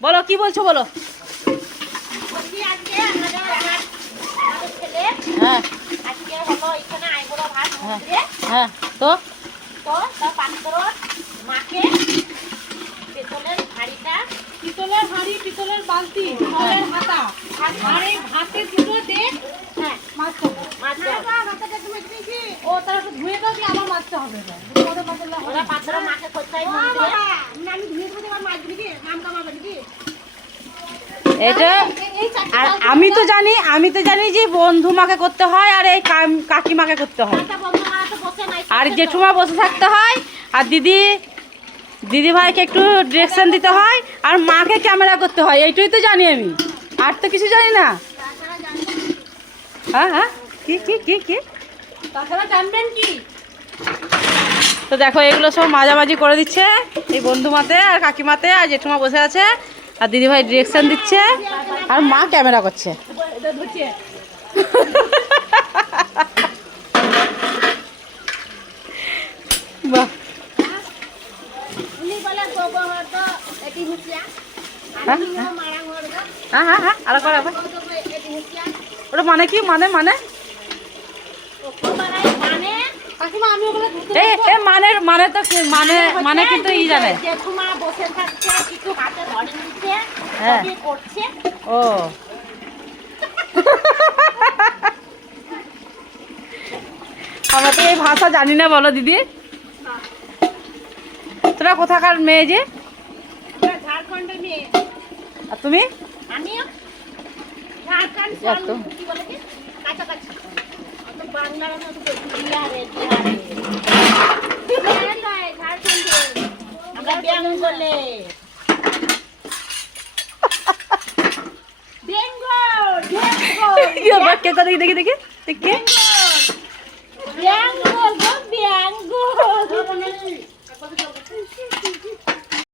বলো কি বলছো বলো। হ্যাঁ হ্যাঁ তো পিতলের হাঁড়ি, পিতলের বালতি, জলের হাতা আর এই ভাতের দুটো দেখ মাছ করবো। ও তারা একটু ধুয়ে দাও দিয়ে আবার মাছতে হবে। এটা আর আমি তো জানি যে বন্ধু মাকে করতে হয় আর এই কাকিমাকে করতে হয় আর জেঠুমা বসে থাকতে হয় আর দিদি ভাইকে একটু ডিরেকশন দিতে হয় আর মাকে ক্যামেরা করতে হয়। এইটাই তো জানি আমি, আর তো কিছু জানি না। হ্যাঁ হ্যাঁ কি কি কি কি তাছাড়া জানবেন কি? তো দেখো এগুলো সব মাঝামাঝি করে দিচ্ছে এই বন্ধু মাতে আর কাকিমাতে, আর জেঠুমা বসে আছে আর দিদিভাই ডিরেকশন দিচ্ছে আর মা ক্যামেরা করছে। বাহ হ্যাঁ হ্যাঁ হ্যাঁ আর ওটা মানে কি মানে মানে মানে তো মানে মানে কিন্তু ই জানে। হ্যাঁ ও আমরা তো এই ভাষা জানি না। বলো দিদি তোরা কোথাকার মেয়ে যে? ঝাড়খণ্ডের মেয়ে। আর তুমি? আমিও ঝাড়খণ্ড কাছাকাছি। বাংলার মতো বিহারে আমরা বেঙ্গলে দেখি দেখি দেখি দেখি